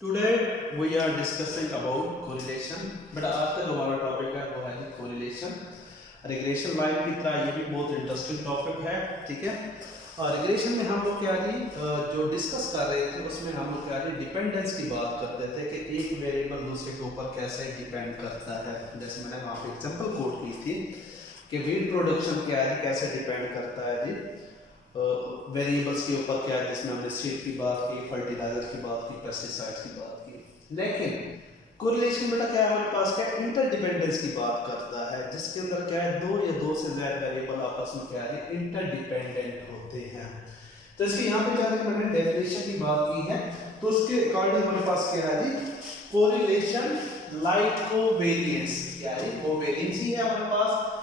Today we are discussing about correlation, but आज का जो हमारा टॉपिक है वो है correlation. रिग्रेशन लाइन की तरह ये भी बहुत इंटरेस्टिंग टॉपिक है, ठीक है। और रिग्रेशन में हम लोग क्या जी जो डिस्कस कर रहे थे उसमें हम लोग क्या जी डिपेंडेंस की बात करते थे कि एक वेरिएबल दूसरे के ऊपर कैसे डिपेंड करता है। जैसे मैंने वहाँ पे एग्जांपल कोट की थी कि वीट प्रोडक्शन क्या है, कैसे डिपेंड करता है जी वेरिएबल्स के ऊपर, क्या है जिसमें हमने सीड की बात की, फर्टिलाइजर की बात की, पेस्टिसाइड्स की बात की। लेकिन कोरिलेशन बेटा क्या है हमारे पास, क्या इंटरडिपेंडेंस की बात करता है, जिसके अंदर क्या है दो या दो से ज्यादा वेरिएबल आपस में क्या है इंटरडिपेंडेंट होते हैं। तो इसके यहाँ पे क्या है मैंने डेफिनेशन की बात की है, तो उसके अकॉर्डिंग हमारे पास क्या है जी कोरिलेशन लाइक कोवेरिएंस, क्या है कोवेरिएंस ही है हमारे पास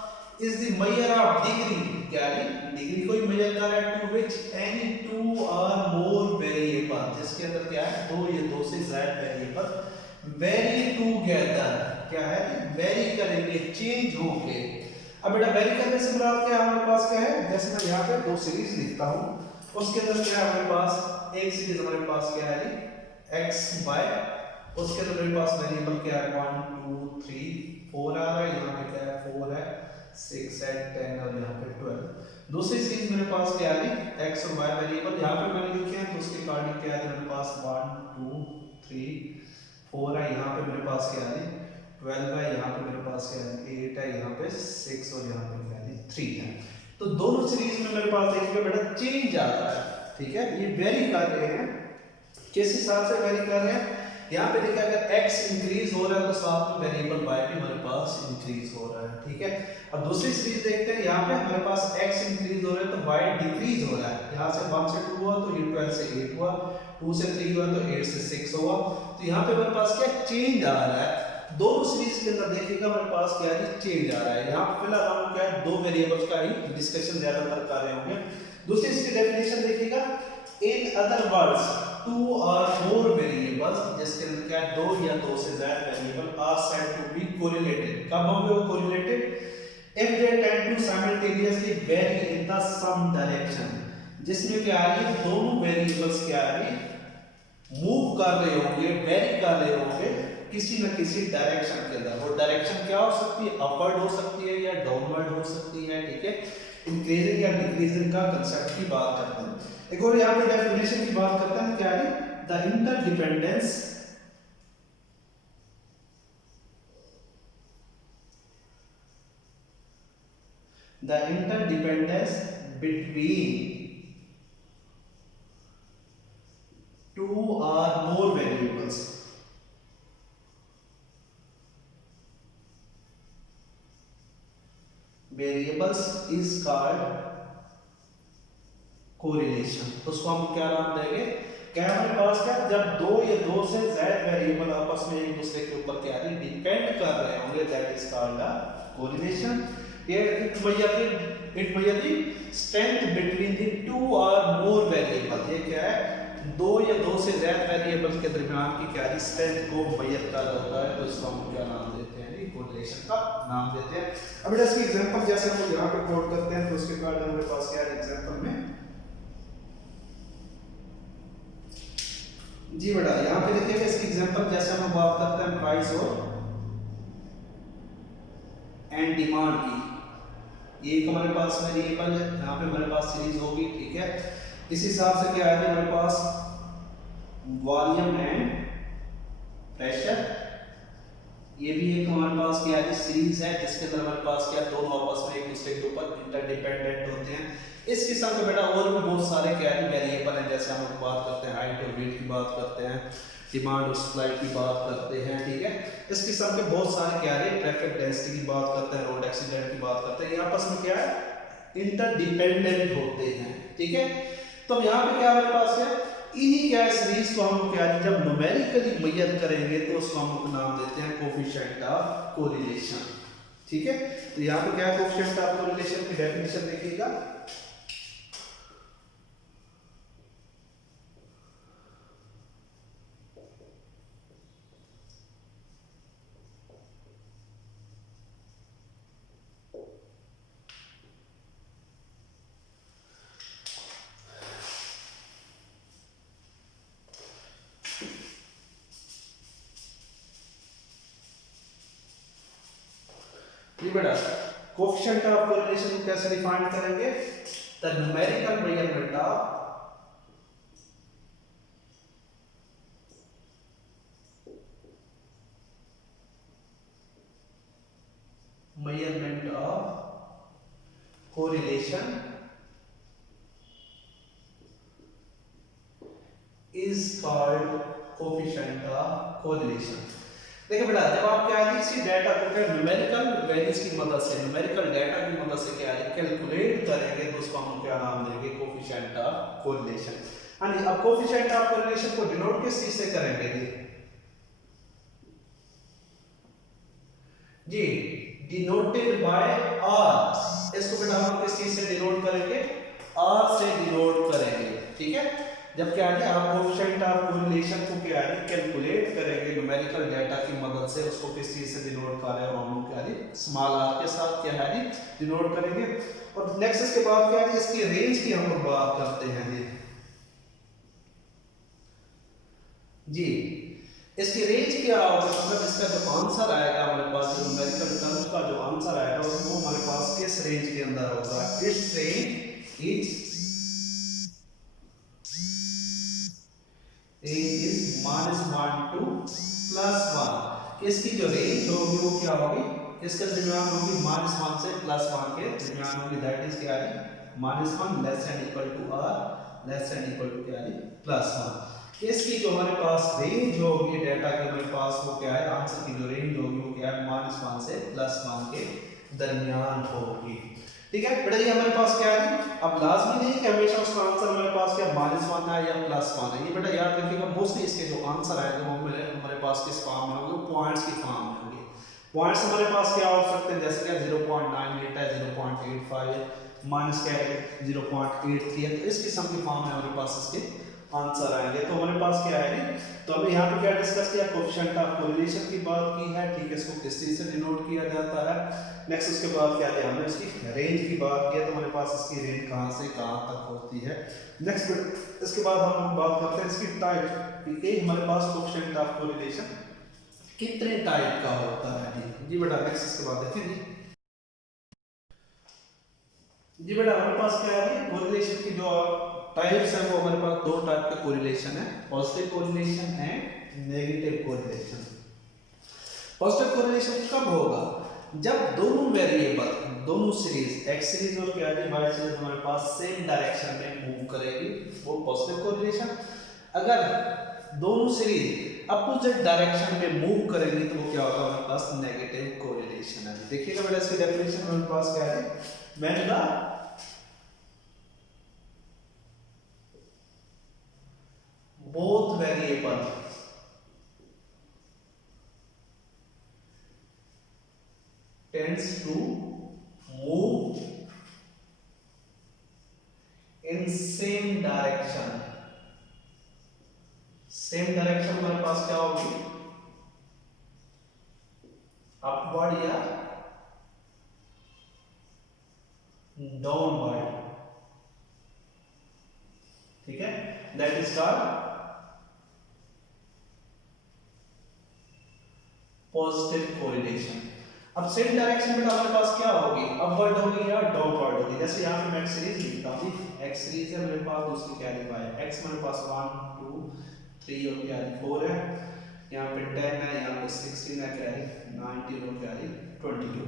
is the measure of degree, क्या है डिग्री को मेजर कर रहा है टू विच एनी टू और मोर वेरिएबल, जिसके अंदर क्या है दो या दो से ज्यादा वेरिएबल वेरी टुगेदर, क्या है वेरी करेंगे, चेंज होंगे। अब बेटा वेरी करने से मुराद क्या है हमारे पास, क्या है जैसे मैं यहाँ पे दो सीरीज लिखता हूँ, उसके अंदर क्या है हमारे पास एक सीरीज हमारे पास क्या है x y, उसके अंदर मेरे पास वेरिएबल क्या है 1 2 3 4 आ रहा है, यहाँ पे क्या है 4 है, 6 है, 10 और यहाँ पे 12। दूसरी चीज मेरे पास क्या है x और y वेरिएबल यहाँ पे मैंने लिखे हैं, तो उसके अकॉर्डिंग क्या है मेरे पास 1 2 3 4 है, यहाँ पे मेरे पास क्या है 12 है, यहाँ पे मेरे पास क्या है 8 है, यहाँ पे 6 और यहाँ पे क्या है 3 है। तो दोनों सीरीज में मेरे पास देखिएगा बेटा चेंज आ रहा है, ठीक है। ये वेरी कर रहे हैं, किस हिसाब से वेरी कर रहे हैं, यहाँ पे देखिए अगर x इंक्रीज हो रहा है तो साथ में वेरिएबल y भी हमारे पास इंक्रीज हो रहा है, ठीक है। अब दूसरी सीरीज देखते हैं, यहाँ पे हमारे पास x इंक्रीज हो रहा है तो y डिक्रीज हो रहा है। यहाँ से 1 से 2 हुआ तो ये 12 से 8 हुआ, 2 से 3 हुआ तो 8 से 6 हुआ, तो यहाँ पे हमारे पास क्या चेंज आ रहा है। दोनों सीरीज के अंदर देखिएगा हमारे पास क्या है चेंज आ रहा है। यहाँ पे फिलहाल हम क्या है दो वेरिएबल्स का ही डिस्कशन ज्यादातर कर रहे होंगे। दूसरी इसकी डेफिनेशन देखिएगा, इन अदर वर्ड्स टू और मोर वेरिएबल्स, जिसके अंदर क्या दो या दो से ज्यादा variable are said to be correlated. कब होंगे वो correlated, if they tend to simultaneously vary in the same direction, जिसमें क्या है दोनों वेरिएबल्स क्या है मूव कर रहे होंगे, वेरी कर रहे होंगे किसी न किसी डायरेक्शन के अंदर। वो डायरेक्शन क्या हो सकती है, अपवर्ड हो सकती है या डाउनवर्ड हो सकती है, ठीक है। इंक्रीजिंग या डिक्रीजिंग का कांसेप्ट की बात करते हैं। एक और यहाँ पे डेफिनेशन की बात करते हैं, क्या है the interdependence between two or more variables is called correlation। तो उसको हम क्या नाम देंगे, क्या हमारे पास क्या जब दो या दो से ज्यादा वेरिएबल आपस में एक दूसरे के ऊपर क्या है डिपेंड कर रहे होंगे, that is called the correlation. It measure the strength between the two और मोर वेरिएबल। ये क्या है दो या दो से ज्यादा वेरिएबल के दरमियान की क्या है स्ट्रेंथ को मेजर कर रहा होता है, तो इसको हम क्या नाम देते हैं कोरिलेशन का नाम देते हैं। अब इसकी एग्जांपल जैसे हम यहाँ पे कोड करते हैं, तो उसके बाद हमारे पास क्या है एग्जांपल में जी बेटा यहाँ पे देखिएगा इसकी एग्जांपल जैसे हम बात करते हैं प्राइस और एंड डिमांड की। ये एक हमारे पास वेरिएबल है, यहाँ पे हमारे पास सीरीज होगी, ठीक है। इस हिसाब से क्या है हमारे पास वॉल्यूम एंड प्रेशर, ये भी एक हमारे पास क्या है सीरीज है, जिसके अंदर हमारे पास क्या दोनों आपस में एक दूसरे के ऊपर इंटरडिपेंडेंट होते हैं। इस किस्म के बेटा और भी बहुत सारे क्या है वेरिएबल हैं, जैसे हम बात करते हैं हाइट और वेट की बात करते हैं, डिमांड और सप्लाई की बात करते हैं, ठीक है। इस किस्म के बहुत सारे क्या है ट्रैफिक डेंसिटी की बात करते हैं, रोड एक्सीडेंट की बात करते हैं, ये आपस में क्या है इंटरडिपेंडेंट होते हैं, ठीक है। तो यहाँ पे क्या हमारे पास है इन्हीं क्या सीरीज को हम क्या जब न्यूमेरिकली मेजर करेंगे तो उसको हम नाम देते हैं कोफिशिएंट ऑफ कोरिलेशन, ठीक है। तो यहाँ पे क्या कोफिशिएंट ऑफ कोरिलेशन की डेफिनेशन देखिएगा, ये बेटा कोएफिशिएंट ऑफ कोरिलेशन को कैसे डिफाइन करेंगे? The numerical measurement of correlation is called coefficient of correlation। देखिए बेटा जब आप क्या है इसी डाटा को क्या न्यूमेरिकल वैल्यूज की मदद से न्यूमेरिकल डाटा की मदद से क्या है कैलकुलेट करेंगे तो उसको हम क्या नाम देंगे कोएफिशिएंट ऑफ कोरिलेशन। हाँ जी अब कोएफिशिएंट ऑफ कोरिलेशन को डिनोट किस चीज से करेंगे जी डिनोटेड बाय आर। इसको बेटा हम किस चीज से डिनोट करेंगे आर से डिनोट करेंगे ठीक है। जब क्या है आप कोएफिशिएंट ऑफ कोरिलेशन को क्या है कैलकुलेट करेंगे न्यूमेरिकल डाटा की मदद से उसको किस चीज से डिनोट कर रहे हैं हम लोग क्या है स्मॉल आर के साथ क्या है डिनोट करेंगे। और नेक्स्ट इसके बाद क्या है इसकी रेंज की हम लोग बात करते हैं जी इसकी रेंज क्या होगा मतलब इसका जो आंसर आएगा हमारे पास न्यूमेरिकल टर्म्स का जो आंसर आएगा वो हमारे पास किस रेंज के अंदर होगा इस रेंज इज -1 to +1। इसकी जो रेंज होगी वो क्या होगी इसके दरमियान होगी -1 से +1 के दरमियान होगी दैट इज क्या है -1 less than equal to r less than equal to क्या है +1। इसकी जो हमारे पास रेंज होगी डाटा के हमारे पास वो क्या है आंसर की जो रेंज होगी वो क्या है -1 से +1 के दरमियान होगी ठीक है बेटा। ये हमारे पास क्या है अब लाजमी नहीं कि हमेशा उसका आंसर हमारे पास क्या -1 है या +1 है। ये बेटा याद रखिएगा मोस्टली इसके जो आंसर आएंगे वो हमारे पास किस फॉर्म में होंगे पॉइंट्स की फॉर्म में होंगे। पॉइंट्स हमारे पास क्या हो सकते हैं जैसे क्या 0.98 है 0.85 है माइनस क्या है 0.83 है तो इस किस्म की फॉर्म में हमारे पास इसके आंसर आएंगे। तो हमारे पास क्या है तो अभी यहाँ पे क्या डिस्कस किया कोएफिशिएंट ऑफ कोरिलेशन की बात की है ठीक है। इसको किस चीज से डिनोट किया जाता है नेक्स्ट उसके बाद क्या है हमने इसकी रेंज की बात किया तो हमारे पास इसकी रेंज कहाँ से कहाँ तक होती है। नेक्स्ट इसके बाद हम बात करते हैं इसकी टाइप कि हमारे पास कोएफिशिएंट ऑफ कोरिलेशन कितने टाइप का होता है जी बेटा। नेक्स्ट इसके बाद देखें जी बेटा हमारे पास क्या है कोरिलेशन की जो टाइप्स है वो हमारे पास दो टाइप का कोरिलेशन है positive correlation and negative correlation. Positive correlation कब होगा जब दोनों वेरिएबल दोनों सीरीज एक्स सीरीज और क्या है वाई सीरीज हमारे पास सेम डायरेक्शन में मूव करेगी वो पॉजिटिव कोरिलेशन। अगर दोनों सीरीज अपोजिट डायरेक्शन में मूव करेंगी तो वो क्या होगा हमारे पास नेगेटिव कोरिलेशन है। देखिएगा बेटा इसकी डेफिनेशन हमारे पास क्या है when the both variables tends to move in same direction। Same direction हमारे पास क्या होगी अपवर्ड या डाउनवर्ड ठीक है that is called positive correlation. अब सेम डायरेक्शन में हमारे पास क्या होगी अपवर्ड होगी या डाउनवर्ड होगी। जैसे यहाँ पे मैं एक्स सीरीज लिखता हूँ एक्स सीरीज है मेरे पास दूसरी क्या लिखा है एक्स मेरे पास 1 2 3 और क्या है 4 है यहाँ पे 10 है यहाँ पे 16 है क्या है 19 और क्या है 22।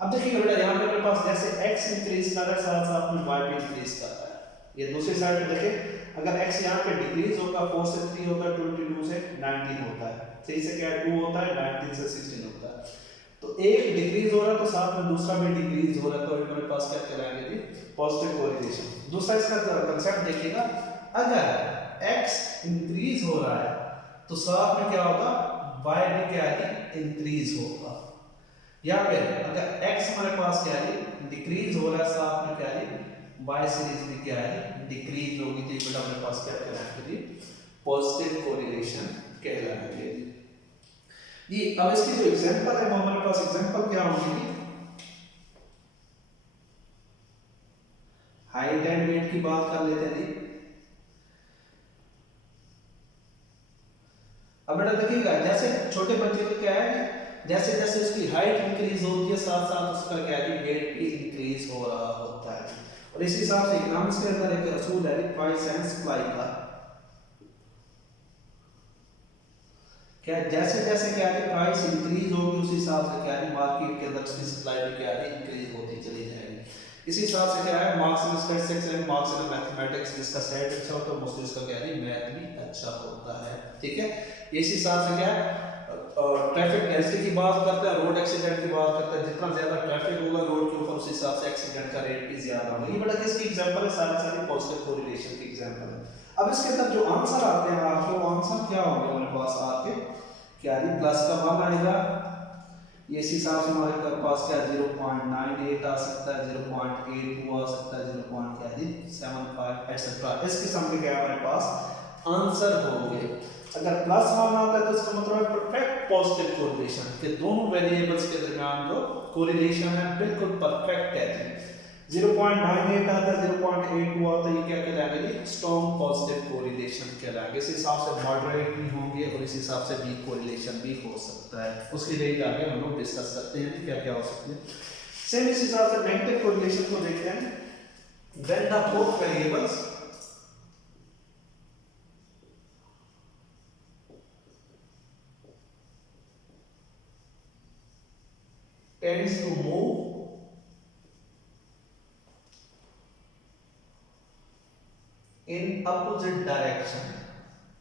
अब देखिए बेटा यहाँ पे मेरे पास जैसे x इंक्रीज कर रहा है साथ साथ में y भी इंक्रीज कर रहा है। ये दूसरी साइड पे देखिए अगर x यहाँ पे डिक्रीज होगा 4 से 3 होता है 22 से 19 होता है 3 से क्या 2 होता है 19 से 16 होता है। तो एक डिक्रीज हो रहा है तो साथ में दूसरा भी डिक्रीज हो रहा है तो हमारे पास क्या कहलाएंगे जी पॉजिटिव कोरिलेशन। दूसरा इसका कांसेप्ट देखिएगा अगर x इंक्रीज हो रहा है तो साथ में क्या होगा y भी क्या है इंक्रीज होगा या फिर अगर x हमारे पास क्या है डिक्रीज हो रहा है साथ में क्या है y सीरीज भी क्या है डिक्रीज होगी तो बेटा हमारे पास क्या कहलाएंगे पॉजिटिव कोरिलेशन कहलाएंगे जी। अब इसकी जो एग्जांपल है वो हमारे पास एग्जांपल क्या होगी हाइट एंड वेट की बात कर लेते हैं जी। अब बेटा देखिएगा जैसे छोटे बच्चे को क्या है जैसे जैसे उसकी हाइट इंक्रीज होती है साथ साथ उसका कैरी वेट भी इंक्रीज हो रहा होता है। और इस हिसाब से इकोनॉमिक्स के अंदर एक असूल है प्राइस एंड सप्लाई का, क्या जैसे जैसे क्या है प्राइस इंक्रीज होगी उस हिसाब से क्या है मार्केट के अंदर उसकी सप्लाई भी क्या है इंक्रीज होती चली जाएगी। इस हिसाब से क्या है marks in statistics and marks in mathematics, जिसका सेट अच्छा होता है मोस्टली उसका क्या है मैथ भी अच्छा होता है। ठीक है, इस हिसाब से क्या है ट्रैफिक डेंसिटी की बात करते हैं, रोड एक्सीडेंट की बात करते हैं, जितना ज्यादा ट्रैफिक होगा रोड के ऊपर उस हिसाब से एक्सीडेंट का रेट भी ज्यादा होगा। ये बड़ा किसकी एग्जांपल है, सारी पॉजिटिव कोरिलेशन की एग्जांपल है। अब इसके अंदर जो आंसर आते हैं आपके, वो आंसर क्या होंगे हमारे पास आपके क्या है प्लस का 1 आएगा, ये इस हिसाब से हमारे पास क्या 0.98 आ सकता है, 0.82 आ सकता है, 0.75 एटसेट्रा। इस किस्म के क्या हमारे पास आंसर होंगे। अगर प्लस 1 आता है तो इसका मतलब है परफेक्ट पॉजिटिव कोरिलेशन, कि दोनों वेरिएबल्स के दरमियान जो कोरिलेशन है बिल्कुल परफेक्ट है। 0.98 आता है, 0.82 आता है, ये क्या कहलाएगा स्ट्रॉन्ग पॉजिटिव कोरिलेशन कहलाएगा। इस हिसाब से मॉडरेट भी होंगे और इस हिसाब से वीक कोरिलेशन भी हो सकता है। उसके लिए आगे हम लोग डिस्कस करते हैं क्या क्या हो सकते हैं। सेम इस हिसाब से नेगेटिव कोरिलेशन को देखते हैं। When the both variables tends to move in opposite direction,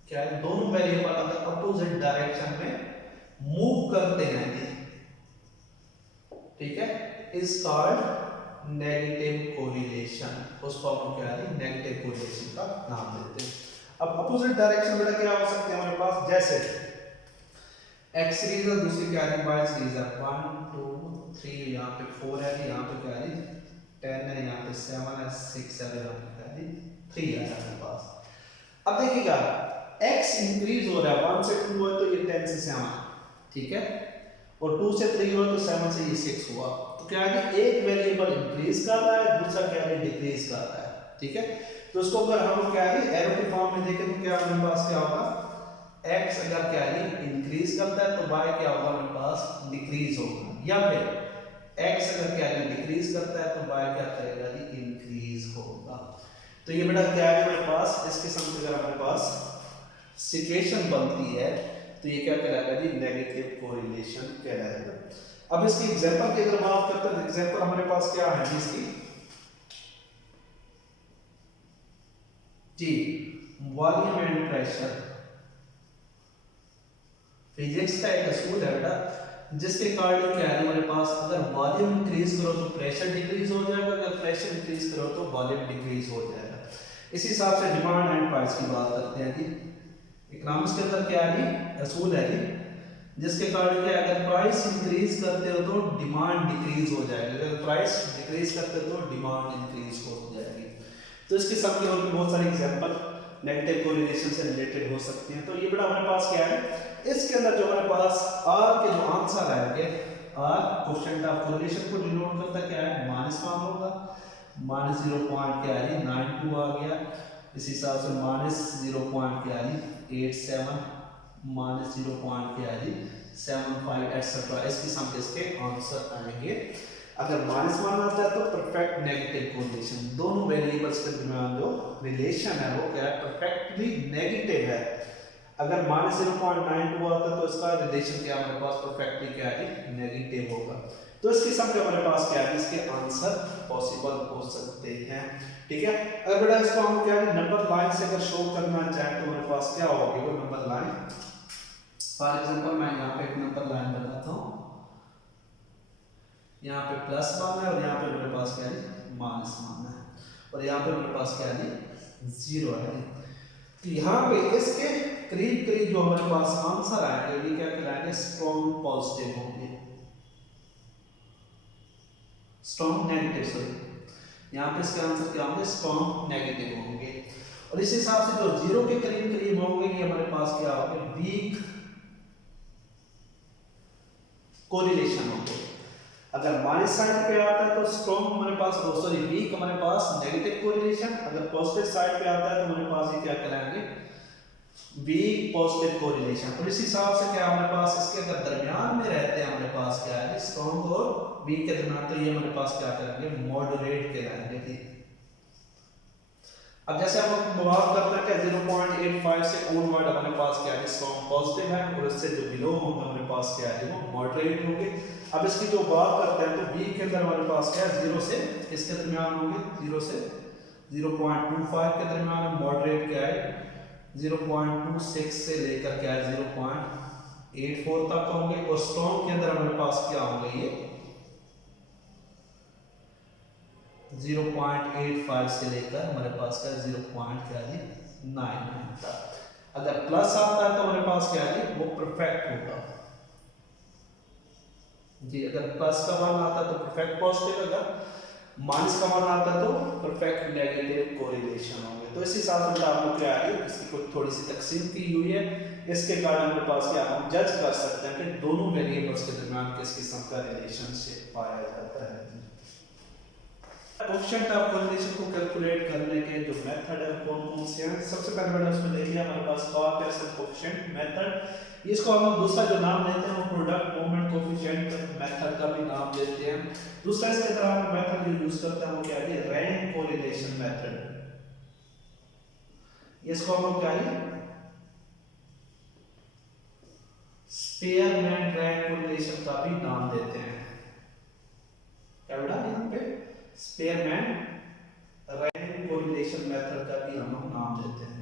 क्या है दोनों वेरिएबल अगर अपोजिट डायरेक्शन में मूव करते हैं, ठीक है, इज कॉल्ड नेगेटिव कोरिलेशन। उसको हम क्या है नेगेटिव कोरिलेशन का नाम देते हैं। अब अपोजिट डायरेक्शन में क्या हो सकते हैं हमारे पास, जैसे x सीरीज और दूसरी क्या है y सीरीज है, 1 2 3, यहाँ पे 4 है, यहाँ पे क्या है 10 है, यहाँ पे 7 है, 6 7, यहाँ पे क्या है 3 है हमारे पास। अब देखिएगा x इंक्रीज हो रहा है, 1 से 2 है तो ये 10 से 7, ठीक है, और 2 से 3 हुआ तो 7 से ये 6 हुआ। तो क्या है एक वेरिएबल इंक्रीज कर रहा है, दूसरा क्या है डिक्रीज कर रहा है, ठीक है। तो उसको अगर हम क्या है एरो के फॉर्म में देखें तो क्या हमारे पास क्या होगा, x अगर क्या है इंक्रीज करता है तो y क्या होगा हमारे पास डिक्रीज होगा, या फिर x अगर क्या है डिक्रीज करता है तो y क्या करेगा इंक्रीज होगा। तो ये बेटा क्या है हमारे पास इस किस्म की अगर हमारे पास सिचुएशन बनती है तो ये क्या कहलाएगा जी नेगेटिव कोरिलेशन कहलाएगा। अब इसकी एग्जांपल की अगर बात करते हैं, एग्जांपल हमारे पास क्या है जी इसकी, जी वॉल्यूम एंड प्रेशर। फिजिक्स का एक असूल है बेटा जिसके कारण क्या है हमारे पास अगर वॉल्यूम इंक्रीज करो तो प्रेशर डिक्रीज हो जाएगा, अगर प्रेशर इंक्रीज करो तो वॉल्यूम डिक्रीज हो जाएगा। इस हिसाब से डिमांड एंड प्राइस की बात करते हैं जी। इकोनॉमिक्स के अंदर क्या है असूल है जी जिसके कारण क्या अगर प्राइस इंक्रीज करते हो तो डिमांड डिक्रीज हो जाएगी, अगर प्राइस डिक्रीज करते हो तो डिमांड इंक्रीज हो जाएगी। तो इसके सब के और भी बहुत सारे एग्जांपल नेगेटिव कोरिलेशन से रिलेटेड हो सकते हैं। तो ये बड़ा हमारे पास क्या है इसके अंदर जो हमारे पास आर के जो आंसर आएंगे, आर कोएफिशिएंट ऑफ कोरिलेशन को डिनोट करता क्या है -1 होगा, -0.92 आ गया। इस हिसाब से -0.87, -0.75 एटसेट्रा। इस किस्म के इसके आंसर आएंगे। अगर -1 आता है तो परफेक्ट नेगेटिव कोरिलेशन, दोनों वेरिएबल्स के दरमियान जो रिलेशन है वो क्या है परफेक्टली नेगेटिव है। अगर -0.92 आता है तो इसका रिलेशन क्या हमारे पास परफेक्टली क्या है नेगेटिव होगा। तो इस किस्म के हमारे पास क्या है इसके आंसर पॉसिबल हो सकते हैं, ठीक है। अगर बेटा इसको हम क्या है नंबर लाइन से अगर शो करना चाहें तो हमारे पास क्या होगी वो नंबर लाइन। फॉर एग्जांपल मैं यहाँ पे एक नंबर लाइन बनाता हूँ, यहाँ पे +1 है और यहाँ पे मेरे पास क्या है -1 है और यहाँ पे मेरे पास क्या है 0 है। तो यहाँ पे इसके करीब करीब जो हमारे पास आंसर आएंगे ये क्या कहलाएंगे स्ट्रॉन्ग पॉजिटिव होंगे, स्ट्रॉन्ग नेगेटिव सॉरी, यहाँ पे इसके आंसर क्या होंगे स्ट्रॉन्ग नेगेटिव होंगे। और इस हिसाब से जो 0 के करीब करीब होंगे ये हमारे पास क्या होंगे वीक कोरिलेशन होंगे। अगर माइनस साइड पे आता है तो स्ट्रॉन्ग हमारे पास सॉरी वीक हमारे पास नेगेटिव कोरिलेशन, अगर पॉजिटिव साइड पे आता है तो हमारे पास ये क्या कहलाएंगे वीक पॉजिटिव कोरिलेशन। तो इस हिसाब से क्या हमारे पास इसके अगर दरमियान में रहते हैं हमारे पास क्या है स्ट्रॉन्ग और वीक के दरमियान, तो ये हमारे पास क्या करेंगे मॉडरेट कहलाएंगे। ठीक, अब जैसे हम बात करते हैं कि 0.85 से ऑनवर्ड हमारे पास क्या है स्ट्रॉन्ग पॉजिटिव है और इससे जो बिलो होंगे हमारे पास क्या है वो मॉडरेट होंगे। अब इसकी जो बात करते हैं तो वीक के अंदर हमारे पास क्या है 0 से किसके दरमियान होंगे 0 से 0.25 के दरमियान, मॉडरेट क्या है 0.26 से लेकर क्या है 0.84 तक होंगे, और स्ट्रॉन्ग के अंदर हमारे पास क्या होंगे ये 0.85 से लेकर हमारे पास क्या 0.99 तक। अगर प्लस आता है तो हमारे पास क्या है वो परफेक्ट होगा जी। अगर प्लस का मान आता है तो परफेक्ट पॉजिटिव, अगर माइनस का मान आता है तो परफेक्ट नेगेटिव कोरिलेशन होंगे। तो इस हिसाब से आप लोग क्या है इसकी कुछ थोड़ी सी तकसीम की हुई है। इसके कारण हमारे पास क्या हम जज कर सकते हैं कि दोनों वेरिएबल्स के दरमियान किस किस्म का रिलेशनशिप पाया जाता है। कोएफिशिएंट ऑफ कोरिलेशन को कैलकुलेट करने के जो मेथड है कौन कौन से हैं। सबसे पहले मैंने उसमें ले लिया हमारे पास कॉएफिशिएंट कोएफिशिएंट मेथड। इसको हम दूसरा जो नाम लेते हैं वो प्रोडक्ट मोमेंट कोएफिशिएंट मेथड का भी नाम लेते हैं। दूसरा इसके तरह हम मेथड जो यूज करते हैं वो क्या है रैंक कोरिलेशन मेथड। इसको हम क्या है स्पेयरमैन रैंक कोरिलेशन का भी नाम देते हैं। क्या बेटा यहाँ पे स्पेयरमैन रैंक कोरिलेशन मेथड का भी हम नाम देते हैं।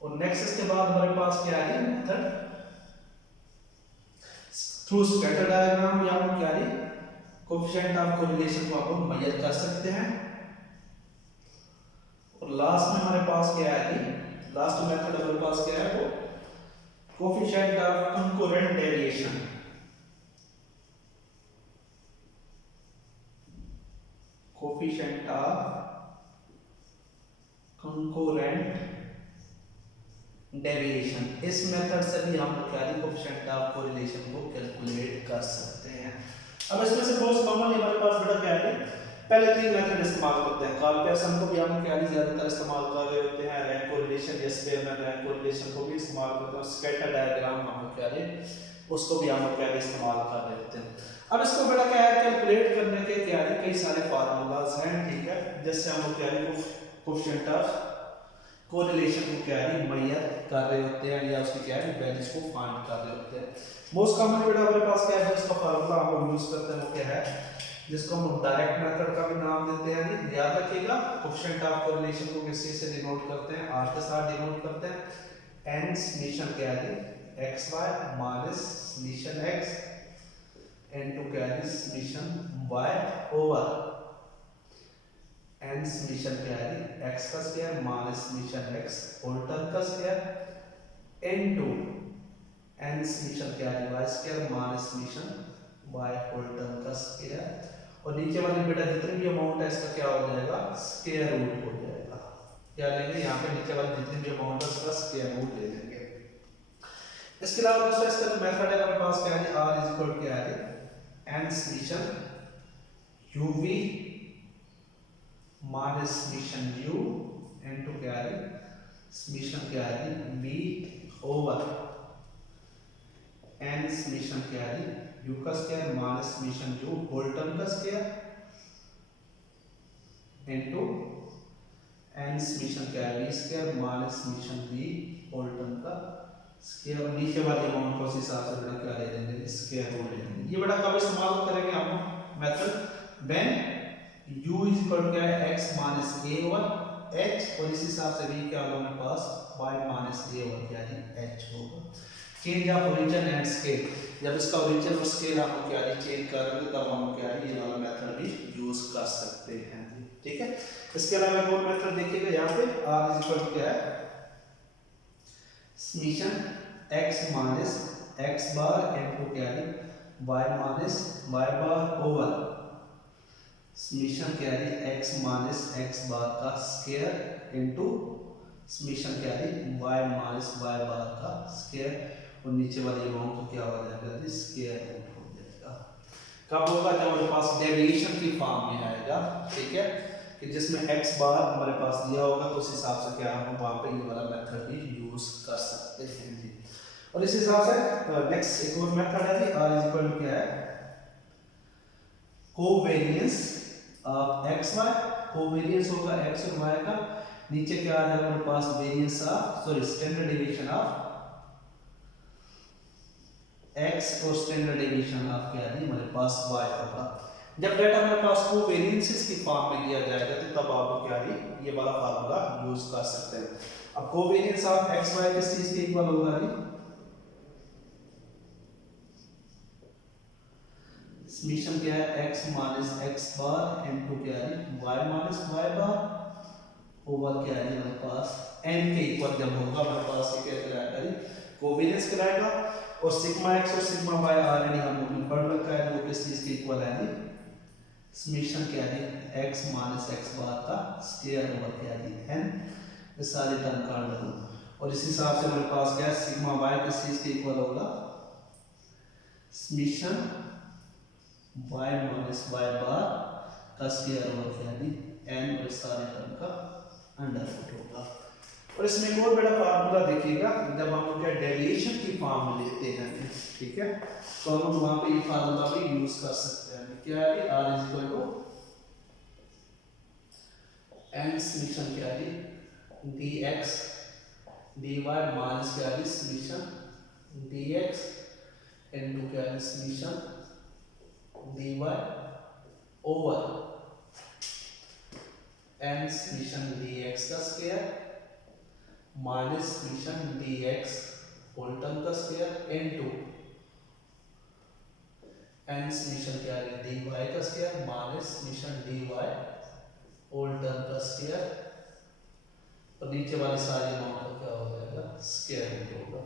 और नेक्स्ट इसके बाद हमारे पास क्या है मेथड थ्रू स्कैटर डायग्राम, या हम क्या है कोएफिशिएंट ऑफ कोरिलेशन को हम मेजर कर सकते हैं। और लास्ट में हमारे पास क्या है लास्ट मेथड हमारे पास क्या है वो coefficient of concurrent deviation. Coefficient of concurrent deviation, इस मेथड से भी हम क्या है कोएफिशिएंट ऑफ कोरिलेशन को कैलकुलेट कर सकते हैं। अब इसमें से मोस्ट कॉमन हमारे पास बेटा क्या है पहले तीन मेथड इस्तेमाल करते हैं। कार्ल पियर्सन को भी हम क्या है ज्यादातर इस्तेमाल कर रहे होते हैं, रैंक कोरिलेशन या स्पेयरमैन रैंक कोरिलेशन को भी इस्तेमाल करते हैं, स्कैटर डायग्राम हम क्या है उसको भी हम क्या है इस्तेमाल कर रहे होते हैं। अब इसको बेटा क्या है कैलकुलेट करने के क्या है कई सारे फार्मूलाज हैं। ठीक है, जिससे हम क्या है कोएफिशिएंट ऑफ कोरिलेशन को क्या है मेजर कर रहे होते हैं या उसकी क्या है वैल्यूज को फाइंड कर रहे होते हैं। मोस्ट कॉमन बेटा हमारे पास क्या है जिसका फार्मूला हम यूज करते हैं वो क्या है जिसको हम डायरेक्ट मेथड का भी नाम देते हैं। याद रखिएगा कोएफिशिएंट ऑफ कोरिलेशन को किस चीज से डिनोट करते हैं आर के साथ डिनोट करते हैं। n समेशन क्या है xy minus summation x into क्या है summation y over n summation क्या है x का square minus summation x whole term का स्क्वायर इनटू n समेशन क्या है y square minus summation y whole term का स्क्वायर, और नीचे वाले बेटा जितने भी अमाउंट है इसका क्या हो जाएगा स्क्वायर रूट हो जाएगा। क्या लेंगे यहाँ पे नीचे वाले जितने भी अमाउंट है उसका स्क्वायर रूट ले लेंगे। इसके अलावा दूसरा इसका जो मेथड है हमारे पास क्या है r इज इक्वल क्या है n summation uv minus summation u into क्या है समेशन क्या है v ओवर n समेशन क्या है u का square minus summation u whole term का स्क्वायर इनटू n समेशन क्या है v square minus summation v whole term का स्क्वायर। नीचे वाले अमाउंट को उस हिसाब से बेटा क्या ले लेंगे स्क्वायर रूट ले लेंगे। ये बेटा कब इस्तेमाल करेंगे हम method when u is equal क्या है x minus a over h, और इस हिसाब से v क्या होगा हमारे पास y माइनस a ओवर क्या है h होगा। Change of origin and scale, जब इसका ओरिजिन और स्केल हम क्या है चेंज करेंगे तब हम क्या है ये वाला मेथड भी यूज कर सकते हैं। ठीक है, इसके अलावा एक और मेथड देखिएगा यहाँ पे r इज इक्वल क्या है summation x minus x bar into क्या है y माइनस y बार ओवर समेशन क्या है x माइनस x बार का स्क्वायर इनटू समेशन क्या है y माइनस y बार का स्क्वायर, और नीचे वाले अमाउंट को क्या हो जाएगा स्क्वायर रूट हो जाएगा। कब होगा जब हमारे पास डेविएशन की फॉर्म में आएगा। ठीक है, कि जिसमें x बार हमारे पास दिया होगा, तो उस हिसाब से क्या हम वहाँ पे ये वाला मेथड भी यूज कर सकते हैं जी। और इस हिसाब से नेक्स्ट एक और मेथड है जी, r इज इक्वल टू क्या है, covariance of x y, covariance होगा x और y का, नीचे क्या आ जाएगा हमारे पास, variance of sorry standard deviation of x और स्टैंडर्ड डेविएशन ऑफ क्या है हमारे पास y होगा। जब डाटा हमारे पास को वेरिएंसेस की फॉर्म में दिया जाएगा तो तब आप क्या है ये वाला फार्मूला यूज कर सकते हैं। अब कोवेरियंस ऑफ x y किस चीज के इक्वल होगा जी, समीशन क्या है, x minus x bar into क्या है y माइनस y बार ओवर क्या है हमारे पास n के इक्वल जब होगा हमारे पास ये क्या कहलाएगा जी, कोवेरियंस कहलाएगा। और सिग्मा x और सिग्मा y ऑलरेडी हम लोगों ने पढ़ रखा है, वो किस चीज के इक्वल है जी, समीशन क्या है x माइनस x बार का स्क्वायर ओवर क्या है n, इस सारे टर्म का अंडर। और इस हिसाब से हमारे पास क्या है, सिग्मा y किस चीज के इक्वल होगा, समीशन y माइनस y बार का स्क्वायर ओवर क्या है n, और इस सारे टर्म का अंडर रूट होगा। और इसमें एक और बड़ा फार्मूला देखिएगा, जब हम क्या डेविएशन की फॉर्म में लेते हैं, ठीक है, तो हम वहां पे ये फार्मूला भी यूज कर सकते हैं। क्या है, r is equal to n summation क्या है dx dy माइनस क्या है समीशन dx इनटू क्या है summation dy over n summation dx का square minus summation dx whole term का स्क्वायर इनटू n समीशन क्या है dy का square minus summation dy whole term का स्क्वायर, और नीचे वाली सारी अमाउंट का क्या हो जाएगा, स्क्वायर रूट होगा।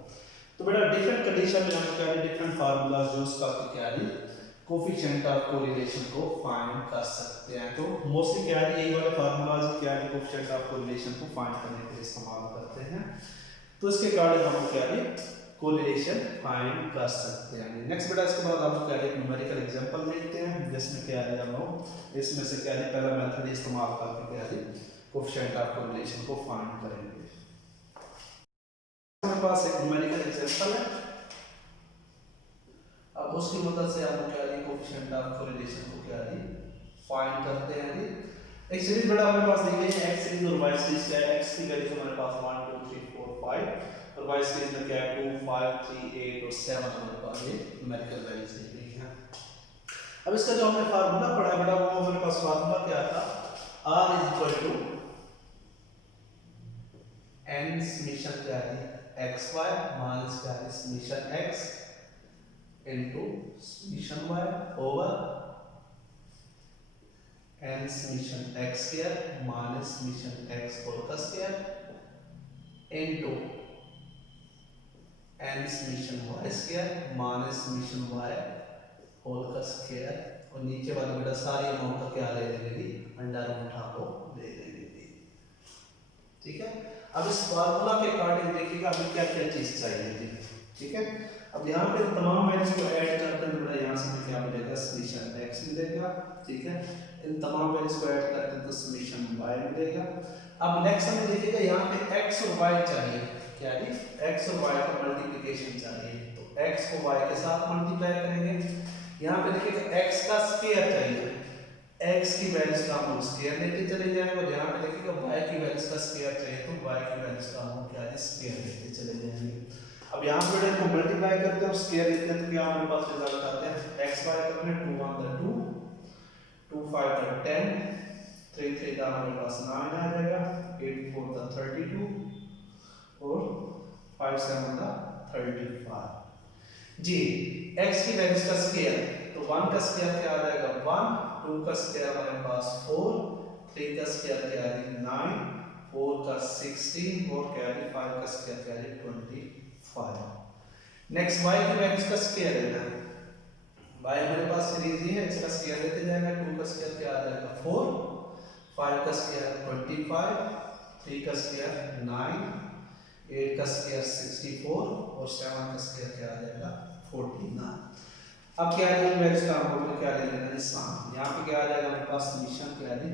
तो बेटा डिफरेंट कंडीशन में हम क्या है डिफरेंट फार्मूलाज यूज करके क्या है कोफिशिएंट ऑफ कोरिलेशन को फाइंड कर सकते हैं। तो मोस्टली क्या है यही वाले फार्मूलाज क्या है कोफिशिएंट ऑफ कोरिलेशन को फाइंड करने के लिए इस्तेमाल करते हैं। तो इसके कारण हम क्या है कोरिलेशन फाइंड कर सकते हैं। नेक्स्ट बेटा इसके बाद आप क्या है न्यूमेरिकल एग्जांपल देखते हैं, जिसमें क्या है हम लोग इसमें से क्या है पहला मेथड इस्तेमाल करके क्या है कोफिशिएंट ऑफ कोरिलेशन को फाइंड करेंगे। हमारे पास एक न्यूमेरिकल एग्जांपल है, अब उसकी मदद से हम क्या है कोफिशिएंट ऑफ कोरिलेशन को क्या है फाइंड करते हैं। एक सीरीज बेटा हमारे पास दी गई है x सीरीज और y सीरीज क्या है, x की वैल्यू हमारे पास 1 2 3 4 5 और y सीरीज में क्या है 2 5 3 8 और 7 हमारे पास ये न्यूमेरिकल वैल्यूज दी गई हैं। अब इसका जो हमने फार्मूला पढ़ा बेटा वो हमारे पास फार्मूला क्या था, r is equal to n summation क्या है xy माइनस क्या है summation x into summation y over n summation x square minus summation x whole का square into n summation y square minus summation y whole का square, और नीचे वाली बेटा सारी अमाउंट का क्या ले लेंगे अंडर रूट को ले लेंगे। ठीक है, अब इस फार्मूला के अकॉर्डिंग देखिएगा हमें क्या क्या चीज चाहिए थी। ठीक है, अब यहाँ पे तमाम वैल्यूज को ऐड करते हैं तो यहाँ से क्या मिलेगा समीशन x मिलेगा। ठीक है, इन तमाम वैल्यूज को ऐड करते हैं तो समीशन y मिलेगा। अब नेक्स्ट हमें देखिएगा यहाँ पे x और y चाहिए, क्या है x और y का मल्टीप्लिकेशन चाहिए, तो x को y के साथ मल्टीप्लाई करेंगे। यहाँ पे देखिएगा x का स्क्वायर चाहिए, x की वैल्यूज का हम स्क्वायर लेते चले जाएंगे, और यहाँ पे देखिएगा y की वैल्यूज का स्क्वायर चाहिए तो y की वैल्यूज का हम क्या है स्क्वायर लेते चले जाएंगे। अब यहाँ पे इनको मल्टीप्लाई करते हैं और स्क्वायर लेते हैं तो क्या हमारे पास रिजल्ट आता है x y करते हैं 2 1 2 2 5 10 3 3 का हमारे पास 9 आ जाएगा, 8 4 का 32 और 5 7 का 35 जी। x की वैल्यूज का स्क्वायर तो 1 का स्क्वायर क्या आ जाएगा 1, 2 का स्क्वायर हमारे पास 4, 3 का स्क्वायर क्या है 9, 4 का 16 और क्या है 5 का स्क्वायर क्या है 25। नेक्स्ट y की वैल्यूज का स्क्वायर लेना है, y हमारे पास सीरीज ही है, इसका स्क्वायर लेते जाएंगे, 2 का स्क्वायर क्या आ जाएगा 4, 5 का स्क्वायर 25, 3 का स्क्वायर 9, 8 का स्क्वायर 64 और 7 का स्क्वायर क्या आ जाएगा 49। अब क्या है वैल्यूज का हम लोग क्या ले लेना है सम, यहाँ पे क्या आ जाएगा हमारे पास समीशन क्या है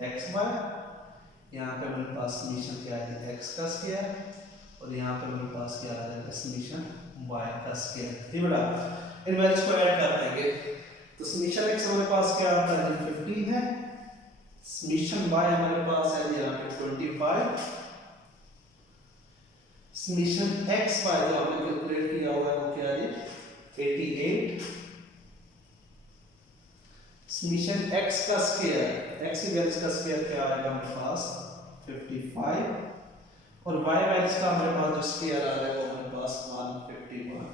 एक्स वाई, यहाँ पे मेरे पास समीशन क्या है एक्स का स्क्वायर, और यहाँ पे मेरे पास क्या आ जाएगा समीशन वाई का स्क्वायर। ये बड़ा इन वैल्यूज को ऐड कर देंगे तो समीशन एक्स हमारे पास क्या आता है 15 है, समीशन वाई हमारे पास है यहाँ पे 25, समीशन एक्स वाई जो हमने कैलकुलेट किया हुआ है वो क्या है 88, समीशन एक्स का स्क्वायर, एक्स की वैल्यूज का स्क्वायर क्या आएगा हमारे पास 55, और y वैल्यूज का हमारे पास जो स्क्वायर आ रहा है वो हमारे पास 151।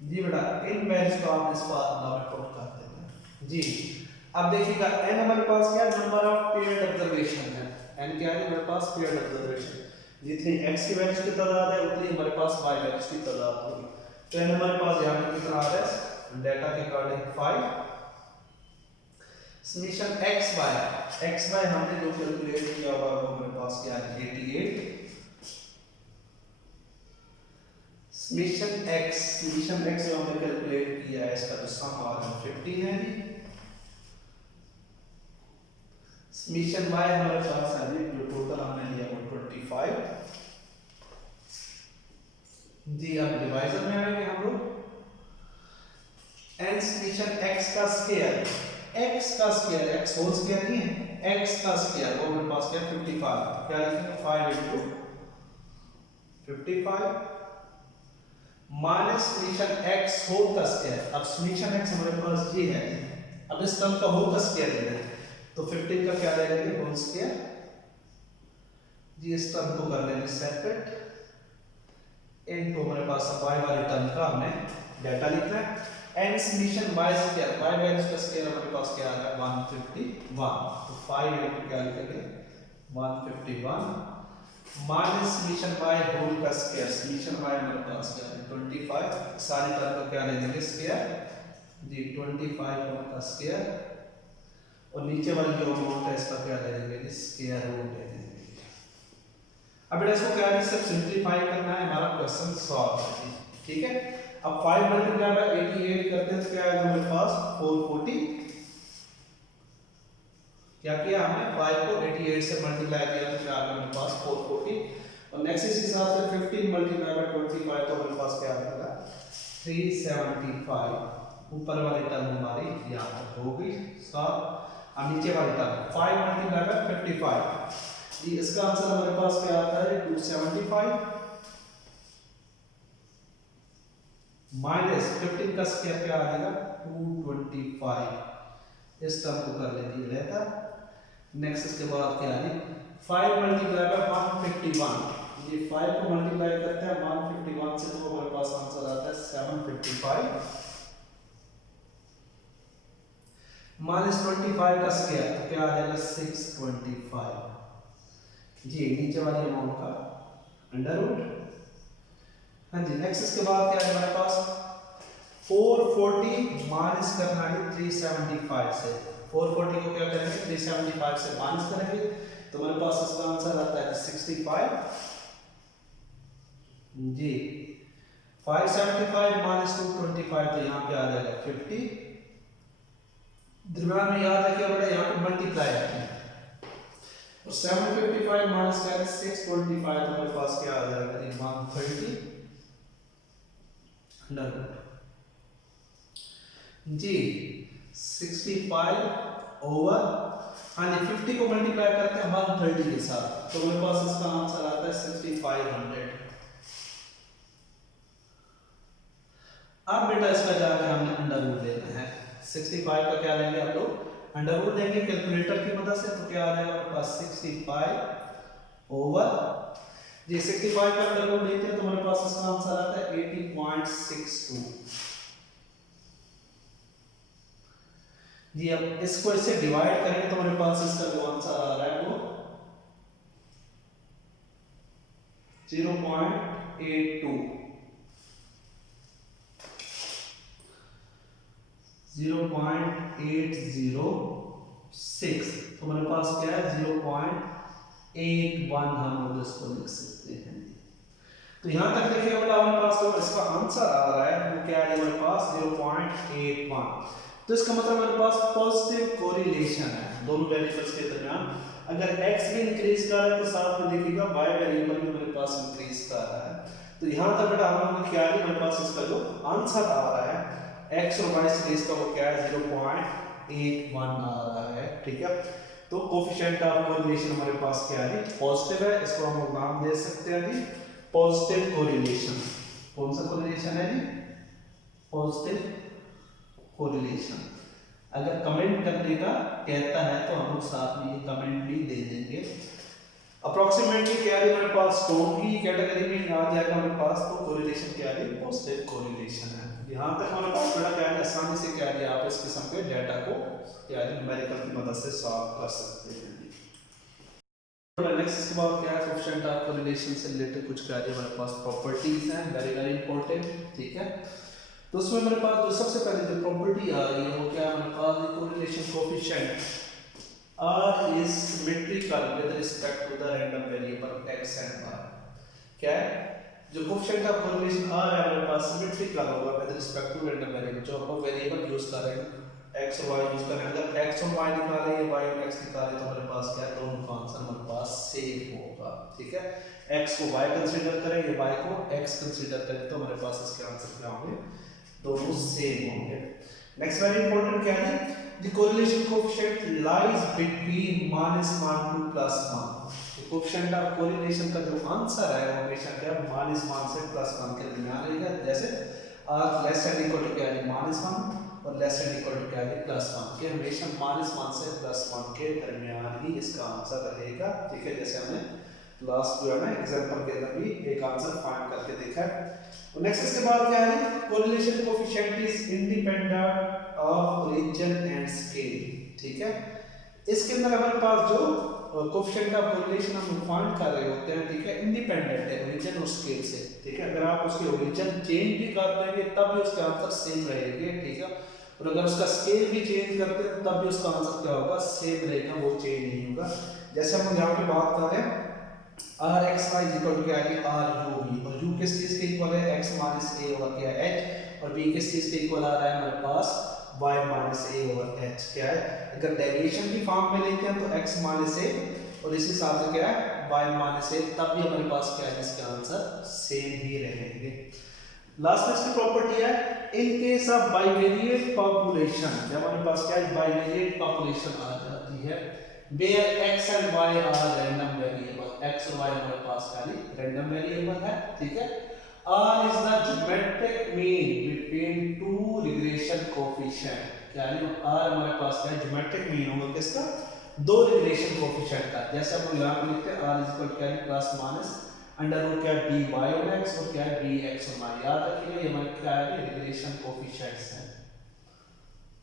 जी बेटा इन वैल्यूज को आप इस फार्मूला में पुट कर देते हैं जी। अब देखिएगा n हमारे पास क्या नंबर ऑफ पेयर्ड ऑब्जर्वेशन है, n क्या है हमारे पास पेयर्ड ऑब्जर्वेशन, जितनी x की वैल्यूज की तादाद है उतनी हमारे पास y वैल्यूज की तादाद होगी। तो n हमारे पास यहां पे कितना आ रहा है डाटा के अकॉर्डिंग 5, समीशन x y हमने जो कैलकुलेट किया हुआ है वो हमारे पास क्या है 88, समीशन x जो हमने कैलकुलेट किया है इसका जो सम आ रहा है 15 है जी, समीशन y हमारे पास है जी जो टोटल हमने लिया वो 25 जी। अब डिवाइजर में आएंगे हम लोग, n समीशन x का स्क्वायर, x होल स्क्वायर नहीं है, x का स्क्वायर वो मेरे पास क्या 55, क्या लिखेंगे 5 into 55 minus summation x whole का स्क्वायर। अब समीशन x हमारे पास ये है, अब इस टर्म का होल का स्क्वायर ले लें तो 15 का क्या ले लेंगे होल स्क्वायर जी, इस टर्म को कर लेंगे सेपरेट, इनटू हमारे पास y वाले टर्म का हमने डाटा लिखना है, n summation y square, y values का स्क्वायर हमारे पास क्या आ रहा है 151, तो 5 इनटू क्या लिखेंगे 151 माइनस समीशन y होल का स्क्वायर, समीशन y हमारे पास क्या है 25, सारी टर्म का क्या ले लेंगे स्क्वायर जी 25 होल का स्क्वायर, और नीचे वाली जो रूट है इसका क्या ले लेंगे स्क्वायर रूट ले लेंगे। अब बेटा इसको क्या है सिर्फ सिंपलीफाई करना है, हमारा क्वेश्चन सॉल्व है ठीक है। अब 5 मल्टीप्लाई बाय 88 करते हैं तो क्या आएगा हमारे पास 440, क्या किया हमने 5 को 88 से मल्टीप्लाई किया तो क्या आ गया हमारे पास 440, और नेक्स्ट इस हिसाब से 15 मल्टीप्लाई बाय 25 तो हमारे पास क्या आ जाएगा 375, ऊपर वाली टर्म हमारी यहां तक हो गई सॉल्व। अब नीचे वाली टर्म 5 मल्टीप्लाई बाय 55 जी, इसका आंसर हमारे पास क्या आता है 275 माइनस 15 का स्क्वायर क्या आ जाएगा 225, इस टर्म को कर लेते हैं रहता। नेक्स्ट इसके बाद क्या है 5 मल्टीप्लाई बाय 151, ये 5 को मल्टीप्लाई करते हैं 151 से तो हमारे पास आंसर आता है 755 माइनस 25 का स्क्वायर तो क्या आ जाएगा 625 जी, नीचे वाली अमाउंट का अंडर रूट। हाँ जी नेक्स्ट इसके बाद क्या है हमारे पास 440 माइनस करना है 375 से, 440 को क्या करेंगे 375 से माइनस करेंगे तो हमारे पास इसका आंसर आता है 65 जी, 575 माइनस 225 तो यहाँ पे आ जाएगा 50, दरम्यान में याद रखिए बेटा यहाँ पे मल्टीप्लाई रखें, और 755 माइनस क्या है 625 तो हमारे पास क्या आ जाएगा 130 अंडर रूट जी 65 ओवर, हाँ जी 50 को मल्टीप्लाई करते हैं 130 के साथ तो मेरे पास इसका आंसर आता है 6500। अब बेटा इसका जाकर हमने अंडर रूट लेना है, 65 का क्या लेंगे आप लोग अंडर रूट लेंगे कैलकुलेटर की मदद से, तो क्या आ जाएगा हमारे पास 65 ओवर जी 65 का अंडर रूट लेते हैं तो हमारे पास इसका आंसर आता है 80.62 जी। अब इसको इससे डिवाइड करेंगे तो हमारे पास इसका जो आंसर आ रहा है वो 0.82 0.806 तो हमारे पास क्या है 0.81 हम लोग इसको लिख सकते हैं। तो यहां तक देखिए हमारे पास जो इसका आंसर आ रहा है वो क्या है हमारे पास 0.81, तो इसका मतलब हमारे पास पॉजिटिव कोरिलेशन है दोनों वेरिएबल्स के दरमियान। अगर x भी इंक्रीज कर रहा है तो साथ में देखिएगा y वेरिएबल भी मेरे पास इंक्रीज कर रहा है। तो यहाँ तक बेटा हम लोगों ने क्या है, मेरे पास इसका जो आंसर आ रहा है x और y सीरीज का वो क्या है 0.81 आ रहा है, ठीक है। तो कोफिशिएंट ऑफ कोरिलेशन हमारे पास क्या है, पॉजिटिव है। इसको हम लोग नाम दे सकते हैं जी पॉजिटिव कोरिलेशन। कौन सा कोरिलेशन है जी, पॉजिटिव कोरिलेशन। अगर कमेंट करने का कहता है तो हम लोग साथ में ये कमेंट भी दे देंगे। अप्रोक्सीमेटली क्या है हमारे पास स्टोन की कैटेगरी में आ जाएगा हमारे पास, तो कोरिलेशन क्या है, पॉजिटिव कोरिलेशन है। यहां तक हमारे पास बड़ा क्या है, आसानी से क्या है आप इस किस्म के डाटा को क्या है न्यूमेरिकल की मदद से सॉल्व कर सकते हैं। नेक्स्ट इसके बाद क्या है, कोएफिशिएंट ऑफ कोरिलेशन से रिलेटेड कुछ क्या है हमारे पास प्रॉपर्टीज हैं, वेरी वेरी इंपॉर्टेंट, ठीक है। तो उसमें मेरे पास जो सबसे पहले जो प्रॉपर्टी आ रही है वो क्या है, हमारे पास correlation coefficient R is symmetrical with respect to the random variable x and y। क्या है, जो कोएफिशिएंट ऑफ कोरिलेशन R है हमारे पास सिमेट्रिकल होगा with respect to random variable, जो हम वेरिएबल यूज कर रहे हैं x और y यूज कर रहे हैं। अगर x और y निकाले या y और x निकाले तो हमारे पास क्या है, दोनों का आंसर हमारे पास सेम होगा, ठीक है। x को y कंसीडर करें या y को x कंसीडर करें तो हमारे पास इसके आंसर क्या होंगे, दोनों सेम होंगे। नेक्स्ट वेरी इंपॉर्टेंट क्या है, the correlation coefficient lies between -1 to +1। तो कोएफिशिएंट ऑफ कोरिलेशन का जो आंसर है वो हमेशा क्या -1 से +1 के दरमियान रहेगा। जैसे r less than equal to क्या है -1 और लेस देन इक्वल टू क्या है +1 के हमेशा -1 से +1 के दरमियान ही इसका आंसर रहेगा, ठीक है। जैसे हमने लास्ट जो है ना एग्जांपल के अंदर भी एक आंसर फाइंड करके देखा है। और नेक्स्ट इसके बाद क्या है, correlation coefficient is independent of origin and scale, ठीक है। इसके अंदर हमारे पास जो कोएफिशिएंट ऑफ कोरिलेशन हम फाइंड कर रहे होते हैं, ठीक है, इंडिपेंडेंट है ओरिजिन और स्केल से, ठीक है। अगर आप उसके ओरिजिन चेंज भी कर देंगे तब भी उसका आंसर सेम रहेगा, ठीक है। और अगर उसका स्केल भी चेंज करते हैं तब भी उसका आंसर क्या होगा, सेम रहेगा, वो चेंज नहीं होगा। जैसे हम यहाँ पे बात कर रहे हैं rxy इक्वल टू क्या है rub, और u किस चीज के इक्वल है, x माइनस a ओवर क्या है h, और b किस चीज के इक्वल आ रहा है हमारे पास y minus a over h, क्या है। अगर डेविएशन की फॉर्म में लेते हैं तो x माइनस a और इसी हिसाब से क्या है y माइनस a, तब भी हमारे पास क्या है, इसका आंसर सेम ही रहेंगे। लास्ट में इसकी प्रॉपर्टी है in case of bivariate population, जब हमारे पास क्या है बाइवेरिएट पॉपुलेशन आ जाती है where x and y are random variable, x और y हमारे पास खाली random variable है, ठीक है। R is the geometric mean between two regression coefficient, क्या है R हमारे पास क्या है geometric mean होगा किसका, दो regression coefficient का। जैसे हम यहाँ पे लिखते हैं R is equal क्या है प्लस माइनस अंडर रूट क्या है dy on x और क्या है dx on y। याद रखिएगा ये हमारे क्या है regression coefficients हैं।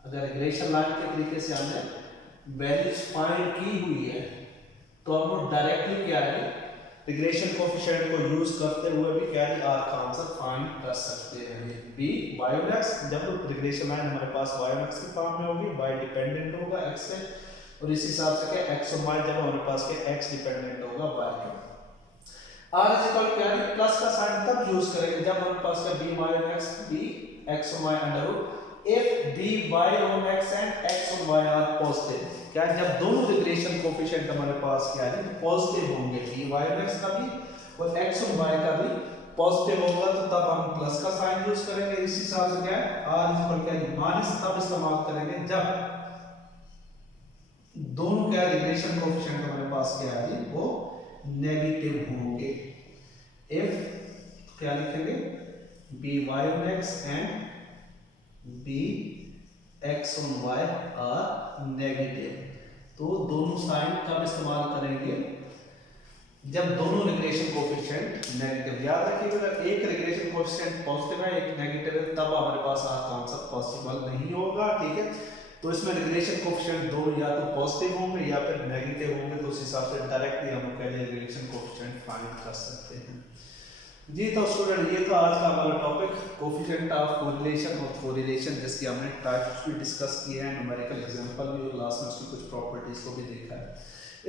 अगर regression लाइन के तरीके से हमने वैल्यूज फाइंड की हुई है तो हम लोग डायरेक्टली क्या है रिग्रेशन कोएफिशिएंट को यूज करते हुए भी क्या है r का आंसर फाइंड कर सकते हैं। b y/x, जब रिग्रेशन लाइन हमारे पास y/x की फॉर्म में होगी, y डिपेंडेंट होगा x पे, और इस हिसाब से क्या x और y जब हमारे पास क्या x डिपेंडेंट होगा y पे। r इज इक्वल क्या है प्लस का साइन तब यूज करेंगे जब हमारे पास क्या b y/x b x और y under root if by on x and x on y are positive, क्या जब दोनों रिग्रेशन कोएफिशिएंट हमारे पास क्या है पॉजिटिव होंगे, by on x का भी और x on y का भी पॉजिटिव होगा तो तब हम प्लस का साइन यूज करेंगे। इस हिसाब से क्या है r इक्वल क्या है माइनस तब इस्तेमाल करेंगे जब दोनों क्या रिग्रेशन कोएफिशिएंट हमारे पास क्या है वो नेगेटिव होंगे। if क्या लिखेंगे by on x and b x on y are negative, तो दोनों साइन कब इस्तेमाल करेंगे जब दोनों रिग्रेशन कोएफिशिएंट नेगेटिव। याद रखिएगा अगर एक रिग्रेशन कोएफिशिएंट पॉजिटिव है एक नेगेटिव है तब हमारे पास r का आंसर पॉसिबल नहीं होगा, ठीक है। तो इसमें रिग्रेशन कोएफिशिएंट दो या तो पॉजिटिव होंगे या फिर नेगेटिव होंगे, तो उस हिसाब से डायरेक्टली हम पहले रिग्रेशन कोएफिशिएंट फाइंड कर सकते हैं। जी तो स्टूडेंट ये था आज का हमारा टॉपिक कोएफिशिएंट ऑफ कोरिलेशन और कोरिलेशन, जिसकी हमने टाइप्स भी डिस्कस किए हैं, न्यूमेरिकल एग्जांपल भी, और लास्ट में उसकी कुछ प्रॉपर्टीज को भी देखा है।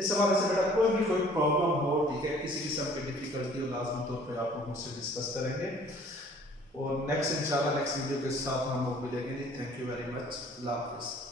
इस हवाले से बेटा कोई प्रॉब्लम हो, ठीक है, किसी किस्म की डिफिकल्टी हो, लाजमी तौर पे आप मुझसे डिस्कस करेंगे। और नेक्स्ट इंशाल्लाह नेक्स्ट वीडियो के साथ हम लोग मिलेंगे। Thank you very much. अल्लाह हाफिज़।